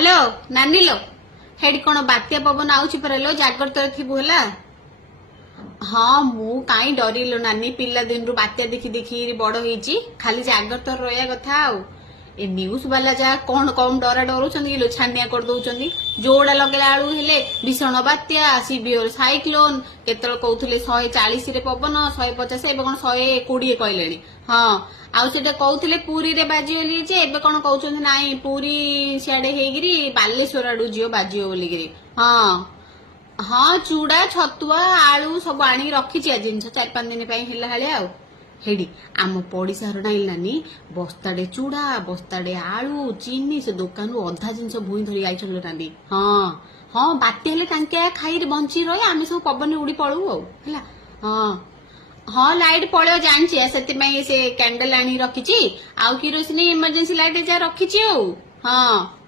Hello नानी लो Heidi कौन बात्या पवन आउची पर लो जाग्रत थिबु हला। हाँ मु काई डरिलो नानी पिला दिन रु बात्या देखी देखी बड़ होईची खाली जाग्रत रहिया कथा आउ ए न्यूज वाला जा कौन कम डरा डरुचंदी लो छानिया कर दउचंदी जोड़ा लगेला आलू हेले भीषण बात्या सीवियर साइक्लोन केतल कहउथले 140 रे पवन 150 एबे कोन 120 कहलेनी। हाँ आउ सेटा कहउथले पूरी रे बाजियोली जे एबे कोन कहउचंदी नाई पूरी सियाडे हेगिरी बालेश्वर आडू जियो बाजियो बोलिगिरी। हाँ हाँ चूड़ा छतुआ आलू सब आनी रखी जिन 4-5 दिन हेला हाले आउ हेडी आम पड़िशार नाई नानी बस्ताडे चूड़ा बस्ताडे आलू चीनी से दुकान अधा जिनस भूई धरी आइछन नानी। हाँ हाँ बात्या हेले तांके खाई बंची रही आम सब पवन उड़ी पलू आला। हाँ हाँ लाइट पड़े जानी से कैंडल आनी रखी आउ किरोसिनी इमरजेंसी लाइट जा रखी। हाँ